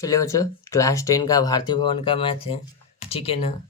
चलिए बच्चों, क्लास 10 का भारतीय भवन का मैथ है। ठीक है ना।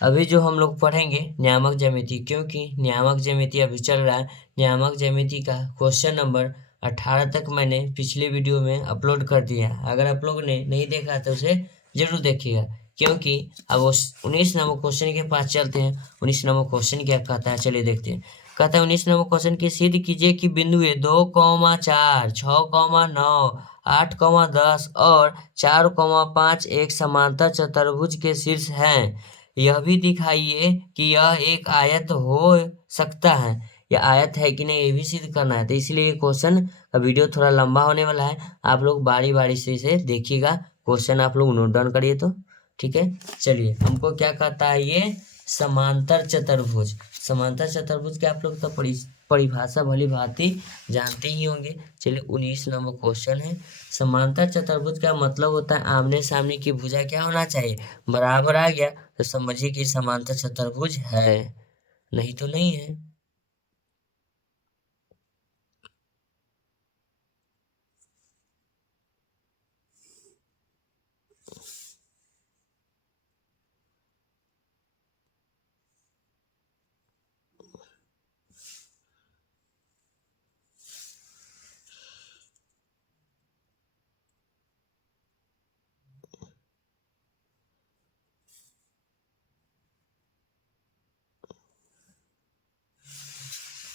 अभी जो हम लोग पढ़ेंगे नियामक ज्यामिति, क्योंकि नियामक ज्यामिति अभी चल रहा है। नियामक ज्यामिति का क्वेश्चन नंबर 18 तक मैंने पिछले वीडियो में अपलोड कर दिया। अगर आप लोग ने नहीं देखा तो उसे जरूर देखिएगा, क्योंकि अब उस 19 नंबर क्वेश्चन के पास चलते हैं। 19 नंबर क्वेश्चन क्या कहता है, चलिए देखते हैं। कहता है 19 नंबर क्वेश्चन की सिद्ध कीजिए कि बिंदु 2,4, 6,9, 8,10 और 4,5 एक समांतर चतुर्भुज के शीर्ष हैं। यह भी दिखाइए कि यह एक आयत हो सकता है। यह आयत है कि नहीं, ये भी सिद्ध करना है। तो इसलिए क्वेश्चन का वीडियो थोड़ा लंबा होने वाला है। आप लोग बारी बारी से इसे देखिएगा। क्वेश्चन आप लोग नोट डाउन करिए तो ठीक है। चलिए, हमको क्या कहता है ये समांतर चतुर्भुज। समांतर चतुर्भुज के आप लोग तो परिभाषा भली भांति जानते ही होंगे। चलिए 19 नंबर क्वेश्चन है। समांतर चतुर्भुज का मतलब होता है आमने सामने की भुजा क्या होना चाहिए, बराबर। आ गया तो समझिए कि समांतर चतुर्भुज है, नहीं तो नहीं है।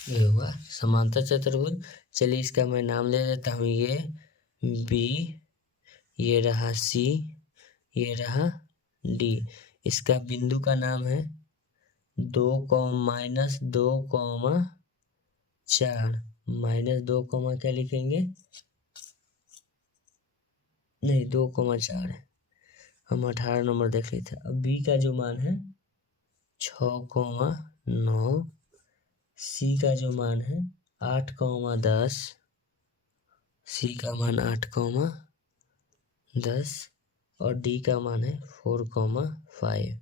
ये हुआ समांतर चतुर्भुज। चलिए इसका मैं नाम ले देता हूँ। ये बी, ये रहा सी, ये रहा डी। इसका बिंदु का नाम है 2,-2,4 -2, क्या लिखेंगे, नहीं 2,4 है। हम 18 नंबर देख लेते हैं। अब बी का जो मान है 6,9, सी का जो मान है 8,10, सी का मान 8,10 और डी का मान है 4,5।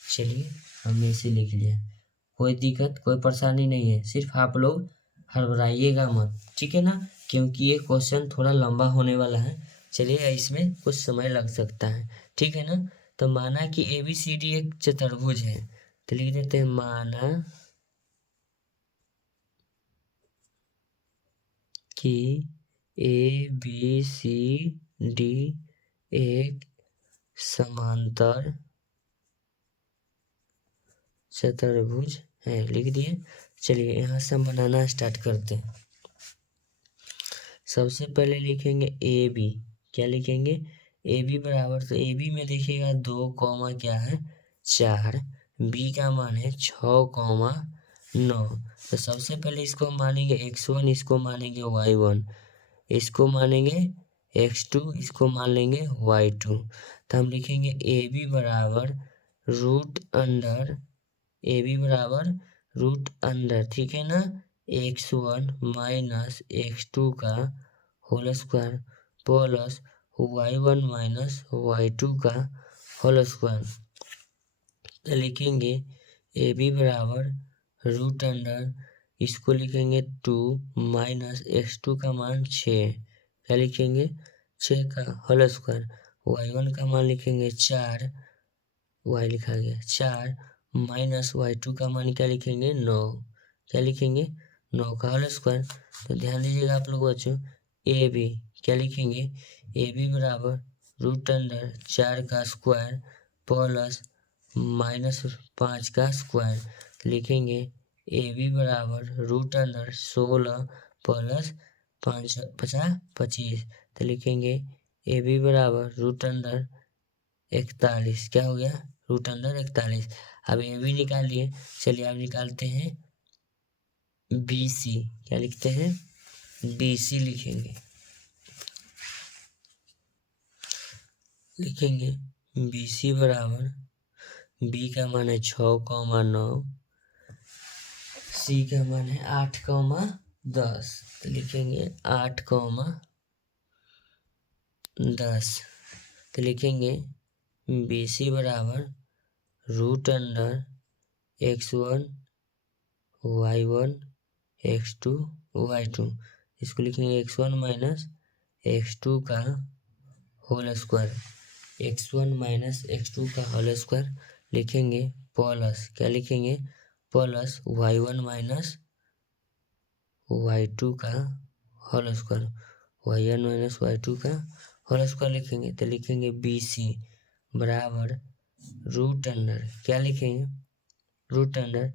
चलिए हमने इसे लिख लिया। कोई दिक्कत कोई परेशानी नहीं है, सिर्फ आप लोग हड़बड़ाइएगा मत, ठीक है ना, क्योंकि ये क्वेश्चन थोड़ा लंबा होने वाला है। चलिए इसमें कुछ समय लग सकता है, ठीक है ना। तो माना कि ABCD एक चतुर्भुज है, तो लिख देते हैं माना कि ABCD एक समांतर चतुर्भुज है। लिख दिए। चलिए यहाँ से हम बनाना स्टार्ट करते हैं। सबसे पहले लिखेंगे AB। क्या लिखेंगे, AB बराबर, तो AB में देखिएगा 2, क्या है 4, B का मान है 6,9। तो सबसे पहले इसको मानेंगे x1, इसको मानेंगे y1, इसको मानेंगे x2, इसको मान लेंगे y2। तो हम लिखेंगे AB बराबर रूट अंडर, ठीक है ना, x1 माइनस x2 का whole square plus y1 minus y2 का होल स्क्वायर। तो लिखेंगे AB बराबर रूट अंडर, इसको लिखेंगे 2 माइनस x2 का मान 6, क्या लिखेंगे 6 का होल स्क्वायर। y1 का मान लिखेंगे 4, y लिखा गया 4 माइनस y2 का मान क्या लिखेंगे 9, क्या लिखेंगे 9 का होल स्क्वायर। तो ध्यान दीजिएगा आप लोग बच्चों, AB क्या लिखेंगे, AB बराबर रूट अंडर 4 का स्क्वायर प्लस माइनस 5 का स्क्वायर। लिखेंगे AB बराबर रूट अंडर 16 प्लस 5 50 25। तो लिखेंगे AB बराबर रूट अंडर 41, क्या हो गया रूट अंडर 41। अब ये भी निकाल लिए। चलिए अब निकालते हैं BC। क्या लिखते हैं, BC लिखेंगे। लिखेंगे BC बराबर, B का मान है 6,9, C का मान है 8,10। तो लिखेंगे 8,10। तो लिखेंगे BC बराबर root under x1 y1 x2 y2, इसको लिखेंगे x1 माइनस x2 का whole square, x1 minus x2 का होल स्क्वायर लिखेंगे, प्लस क्या लिखेंगे, प्लस y1 माइनस y2 का whole square, y1 minus y2 का होल स्क्वायर लिखेंगे। तो लिखेंगे BC बराबर रूट अंडर क्या लिखेंगे, रूट अंडर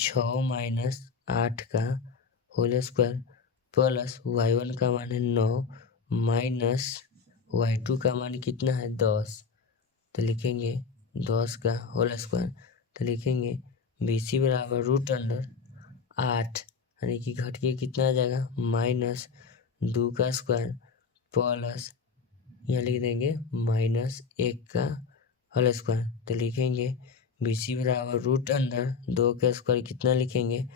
6 माइनस 8 का होल स्क्वायर प्लस y1 का मान है 9 माइनस y2 का मान कितना है 10, तो लिखेंगे 10 का होल स्क्वायर। तो लिखेंगे BC बराबर रूट अंडर 8 यानी कि घट के कितना आ जाएगा माइनस 2 का स्क्वायर प्लस यहाँ लिख देंगे माइनस 1 का होल स्क्वायर। तो लिखेंगे BC बराबर रूट अंडर 2 का स्क्वायर कितना लिखेंगे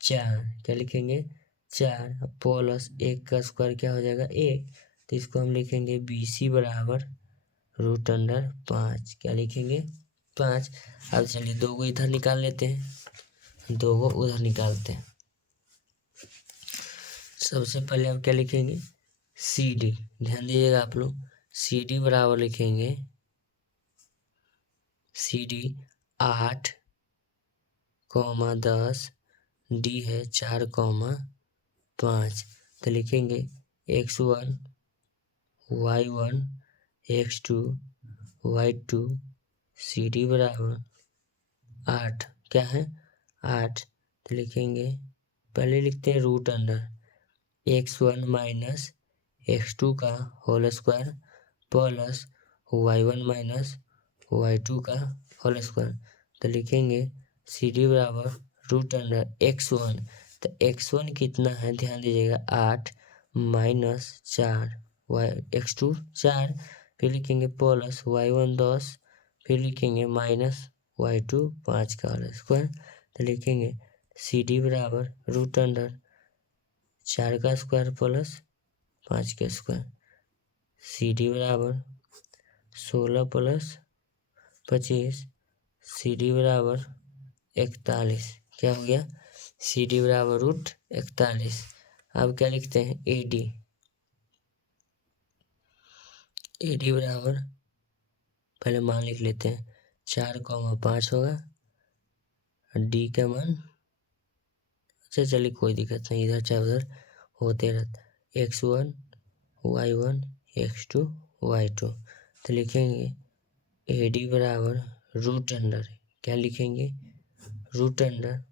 4, क्या लिखेंगे 4 प्लस 1 का स्क्वायर क्या हो जाएगा 1, तो इसको हम लिखेंगे BC बराबर रूट अंडर 5, क्या लिखेंगे 5। अब चलिए 2 को इधर निकाल लेते हैं, 2 को उधर निकालते हैं। सबसे पहले हम क्या लिखेंगे CD, ध्यान दीजिएगा आप लोग, CD बराबर लिखेंगे CD 8, 10, D है 4, 5, तो लिखेंगे x1 y1 x2 y2 CD बराबर 8, क्या है 8, तो लिखेंगे पहले लिखते हैं root under x1 minus x2 का whole square plus y1 minus y2 का होल स्क्वायर। तो लिखेंगे CD बराबर रूट अंडर x1, तो x1 कितना है ध्यान दीजिएगा 8 माइनस 4 x2 4, फिर लिखेंगे प्लस y1 10, फिर लिखेंगे माइनस y2 5 का होल स्क्वायर। तो लिखेंगे CD बराबर रूट अंडर 4 का स्क्वायर प्लस 5 का स्क्वायर, CD बराबर 16 प्लस 25, CD बराबर 41, क्या हो गया CD बराबर रूट 41। अब क्या लिखते हैं AD बराबर पहले मान लिख लेते हैं 4, 5 होगा, D का मान अच्छा चलिए कोई दिक्कत नहीं, इधर चाहे उधर होते रहता, x1 y1 x2 y2। तो लिखेंगे AD बराबर रूट अंडर क्या लिखेंगे root under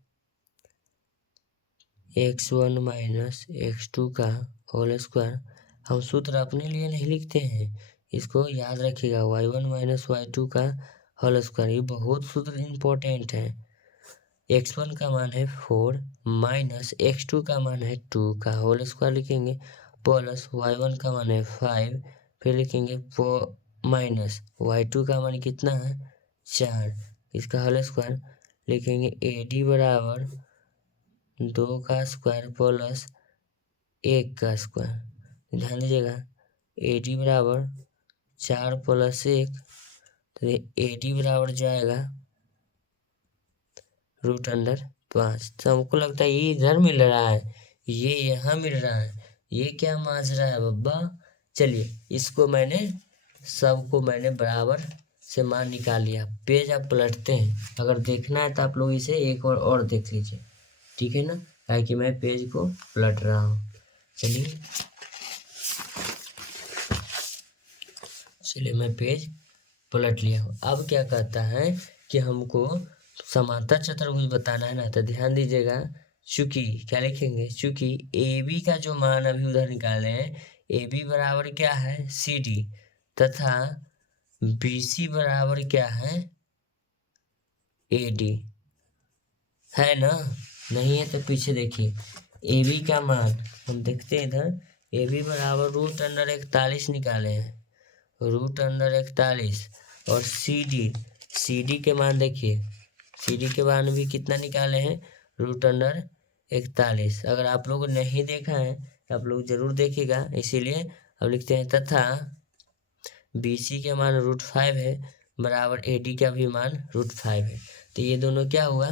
x1 minus x2 का होल स्क्वायर। हम सूत्र अपने लिए नहीं लिखते हैं, इसको याद रखिएगा y1 माइनस y2 का होल स्क्वायर, ये बहुत सूत्र इम्पोर्टेंट है। x1 का मान है 4 माइनस x2 का मान है 2 का होल स्क्वायर लिखेंगे प्लस y1 का मान है 5, फिर लिखेंगे माइनस y2 का मान कितना है 4, इसका होल स्क्वायर लिखेंगे AD बराबर 2 का स्क्वायर प्लस 1 का स्क्वायर। ध्यान दीजिएगा AD बराबर 4 प्लस 1, तो AD बराबर जाएगा रूट अंडर 5। तो हमको लगता है ये इधर मिल रहा है, ये यहाँ मिल रहा है, ये क्या माजरा है बब्बा। चलिए इसको सबको मैंने बराबर से मान निकाल लिया। पेज आप पलटते हैं, अगर देखना है तो आप लोग इसे एक और देख लीजिए, ठीक है ना, ताकि मैं पेज को पलट रहा हूँ। चलिए मैं पेज पलट लिया हूँ। अब क्या कहता है कि हमको समांतर चतुर्भुज बताना है ना, तो ध्यान दीजिएगा, चूंकि क्या लिखेंगे, चूंकि AB का जो मान अभी उधर निकाले हैं, AB बराबर क्या है CD तथा BC बराबर क्या है AD, है ना, नहीं है तो पीछे देखिए। AB का मान हम देखते हैं इधर, AB बराबर रूट अंडर 41 निकाले हैं, रूट अंडर 41, और CD के मान देखिए, CD के मान भी कितना निकाले हैं रूट अंडर 41। अगर आप लोगों ने नहीं देखा है तो आप लोग जरूर देखिएगा, इसीलिए अब लिखते हैं तथा BC के मान रूट 5 है बराबर AD का भी मान रूट 5 है। तो ये दोनों क्या हुआ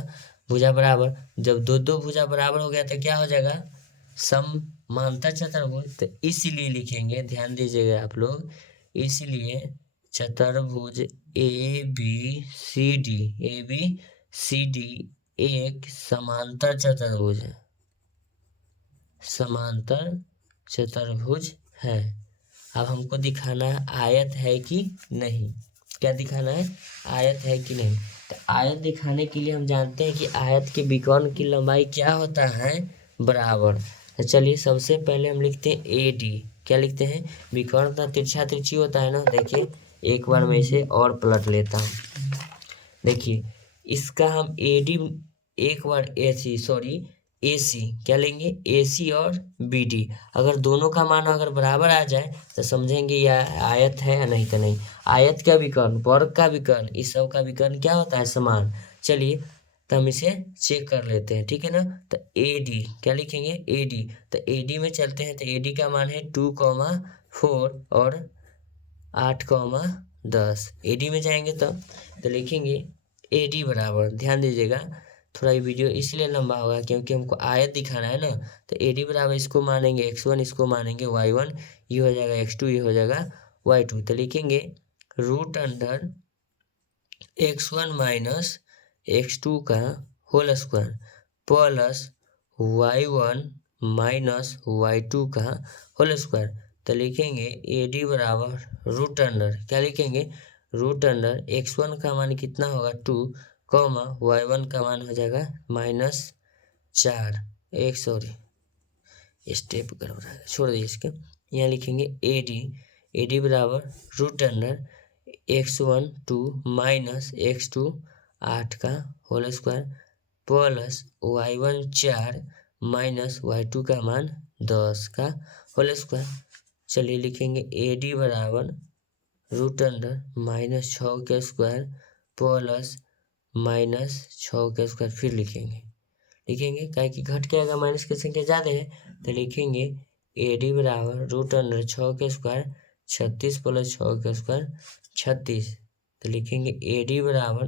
भुजा बराबर, जब दो भुजा बराबर हो गया तो क्या हो जाएगा समांतर चतुर्भुज। तो इसीलिए लिखेंगे, ध्यान दीजिएगा आप लोग, इसलिए चतुर्भुज ए बी सी डी एक समांतर चतुर्भुज है, समांतर चतुर्भुज है। अब हमको दिखाना है आयत है कि नहीं। क्या दिखाना है? आयत है कि नहीं। तो आयत दिखाने के लिए हम जानते हैं कि आयत के विकर्ण की लंबाई क्या होता है? बराबर। तो चलिए सबसे पहले हम लिखते हैं ए डी। क्या लिखते हैं? विकर्ण का तिरछा तिरछी होता है ना। देखिए एक बार मैं इसे और पलट लेता हूँ। देखिए इसका हम ए डी, एक बार ए सी क्या लेंगे? ए सी और बी डी। अगर दोनों का मान अगर बराबर आ जाए तो समझेंगे यह आयत है या नहीं। तो नहीं, आयत का विकर्ण, वर्ग का विकर्ण, इस सब का विकर्ण क्या होता है? समान। चलिए तो हम इसे चेक कर लेते हैं, ठीक है ना। तो ए डी क्या लिखेंगे? A D. तो ए डी में चलते हैं तो ए डी का मान है 2,4 और 8,10। ए डी में जाएंगे तो लिखेंगे ए डी बराबर, ध्यान दीजिएगा थोड़ा ये वीडियो इसलिए लंबा होगा क्योंकि हमको आयत दिखाना है ना। तो ए डी बराबर इसको मानेंगे x1, इसको मानेंगे y1, ये हो जाएगा x2, ये हो जाएगा y2। तो लिखेंगे root under x1 minus x2 का whole square plus y1 minus y2 का होल स्क्वायर। तो लिखेंगे ए डी बराबर रूट अंडर, क्या लिखेंगे? रूट अंडर x1 का मान कितना होगा? 2, y1 का मान हो जाएगा -4। स्टेप गड़बड़ा है, छोड़ दिए इसके। यहाँ लिखेंगे ए डी बराबर रूट अंडर x1 2 माइनस x2 8 का whole square plus y1 4 minus y2 का मान 10 का होल स्क्वायर। चलिए लिखेंगे ए डी बराबर रूट अंडर -6 के स्क्वायर प्लस -6 के स्क्वायर। फिर लिखेंगे क्या कि घट के आएगा, माइनस की संख्या ज़्यादा है। तो लिखेंगे ए डी बराबर रूट अंडर 6 के स्क्वायर 36 प्लस 6 के स्क्वायर 36। तो लिखेंगे ए डी बराबर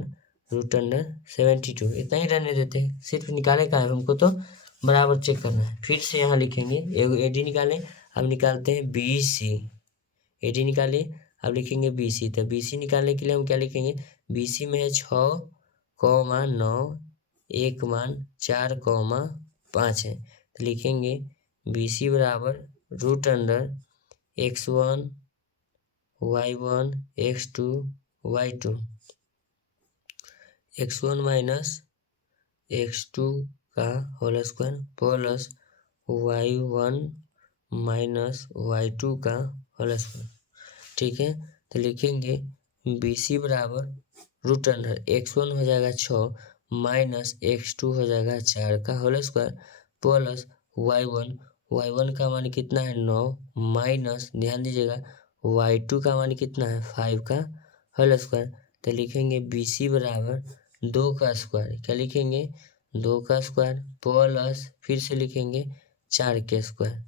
रूट अंडर 72। इतना ही रहने देते हैं, सिर्फ निकाले का है हमको तो बराबर चेक करना है। फिर से यहाँ लिखेंगे ए डी निकालें। अब निकालते हैं बी सी। ए डी निकाले, अब लिखेंगे बी सी। तो बी सी निकालने के लिए हम क्या लिखेंगे? बी सी में है 6,9, एक मान 4,5 है। तो लिखेंगे बी सी बराबर root under x1 y1 x2 y2, x1 minus x2 का whole square plus y1 minus y2 का होल स्क्वायर, ठीक है। तो लिखेंगे बी सी बराबर रूट अंडर x1 हो जाएगा 6 माइनस x2 हो जाएगा 4 का होल स्क्वायर प्लस y1 का मान कितना है? 9 माइनस, ध्यान दीजिएगा, y2 का मान कितना है? 5 का होल स्क्वायर। तो लिखेंगे बी सी बराबर 2 का स्क्वायर, क्या लिखेंगे? 2 का स्क्वायर प्लस फिर से लिखेंगे 4 के स्क्वायर।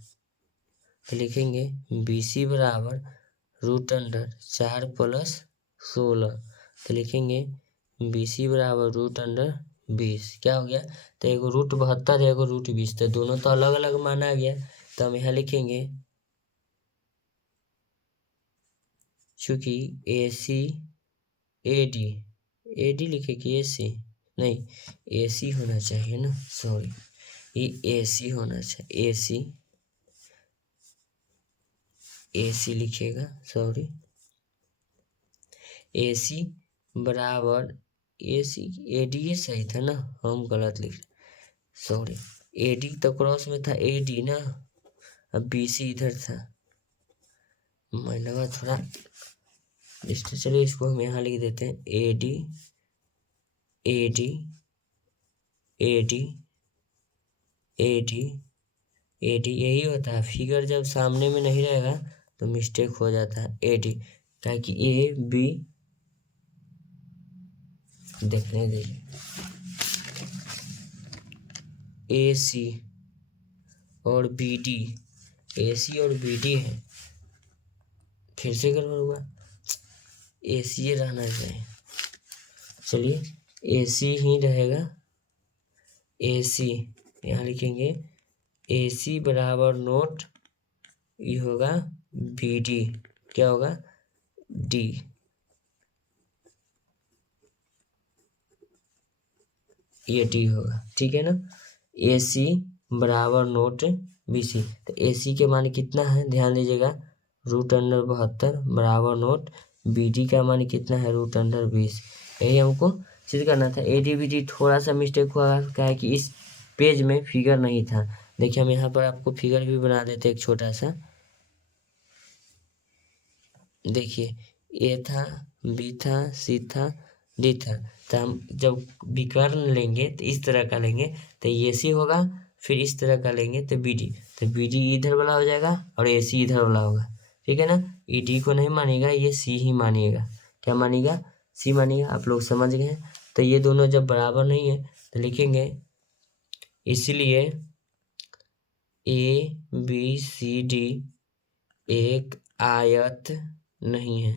तो लिखेंगे बी सी बराबर रूट अंडर 4 प्लस 16। तो लिखेंगे बी सी बराबर रूट अंडर 20। क्या हो गया? तो एगो रूट 72 है, एगो रूट 20। तो दोनों तो अलग अलग माना गया। तो हम यहाँ लिखेंगे चूँकि ए सी ए डी लिखे कि ए सी, नहीं ए सी होना चाहिए ना, सॉरी ये ए सी होना चाहिए। ए सी लिखिएगा, सॉरी ए सी बराबर ए सी, ए डी सही था ना, हम गलत लिख रहे, सॉरी। ए डी तो क्रॉस में था ए डी ना, अब बी सी इधर था, मैं लगा थोड़ा डिस्टेंस। चलिए इसको हम यहाँ लिख देते हैं A D A D A D A D A D, यही होता है। फिगर जब सामने में नहीं रहेगा तो मिस्टेक हो जाता है। ए डी क्या कि ए बी, देखने दीजिए, ए सी और बी डी, ए सी और बी डी है। फिर से गड़बड़ हुआ, ए सी रहना चाहिए। चलिए ए सी ही रहेगा। ए सी यहाँ लिखेंगे ए सी बराबर नोट ये होगा बी डी, क्या होगा? डी, ये डी होगा, ठीक है ना। ए सी बराबर नोट बी सी, तो ए सी के मान कितना है ध्यान दीजिएगा, √72 बराबर नोट बी डी का मान कितना है √20। यही हमको सिद्ध करना था। ए डी बी डी थोड़ा सा मिस्टेक हुआ, क्या है कि इस पेज में फिगर नहीं था। देखिए हम यहाँ पर आपको फिगर भी बना देते एक छोटा सा। देखिए ए था, बी था, सी था, डी था, तो हम जब विकर्ण लेंगे तो इस तरह का लेंगे, तो ए सी होगा, फिर इस तरह का लेंगे तो बी डी, तो बी डी इधर वाला हो जाएगा और ए सी इधर वाला होगा, ठीक है ना। ई डी को नहीं मानिएगा, ये सी ही मानिएगा। क्या मानिएगा? सी मानिएगा। आप लोग समझ गए हैं। तो ये दोनों जब बराबर नहीं है तो लिखेंगे, इसलिए ए बी सी डी एक आयत नहीं है,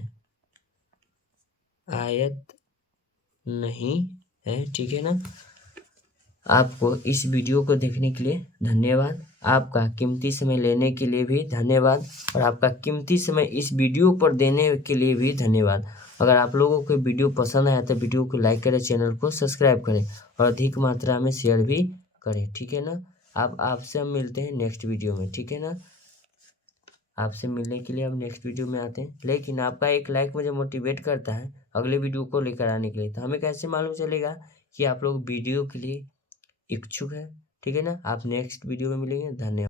आयत नहीं है, ठीक है ना। आपको इस वीडियो को देखने के लिए धन्यवाद, आपका कीमती समय लेने के लिए भी धन्यवाद, और आपका कीमती समय इस वीडियो पर देने के लिए भी धन्यवाद। अगर आप लोगों को वीडियो पसंद आया तो वीडियो को लाइक करें, चैनल को सब्सक्राइब करें और अधिक मात्रा में शेयर भी करें, ठीक है ना। आपसे हम मिलते हैं नेक्स्ट वीडियो में, ठीक है ना। आपसे मिलने के लिए हम नेक्स्ट वीडियो में आते हैं, लेकिन आपका एक लाइक मुझे मोटिवेट करता है अगले वीडियो को लेकर आने के लिए। तो हमें कैसे मालूम चलेगा कि आप लोग वीडियो के लिए इच्छुक है, ठीक है ना। आप नेक्स्ट वीडियो में मिलेंगे। धन्यवाद।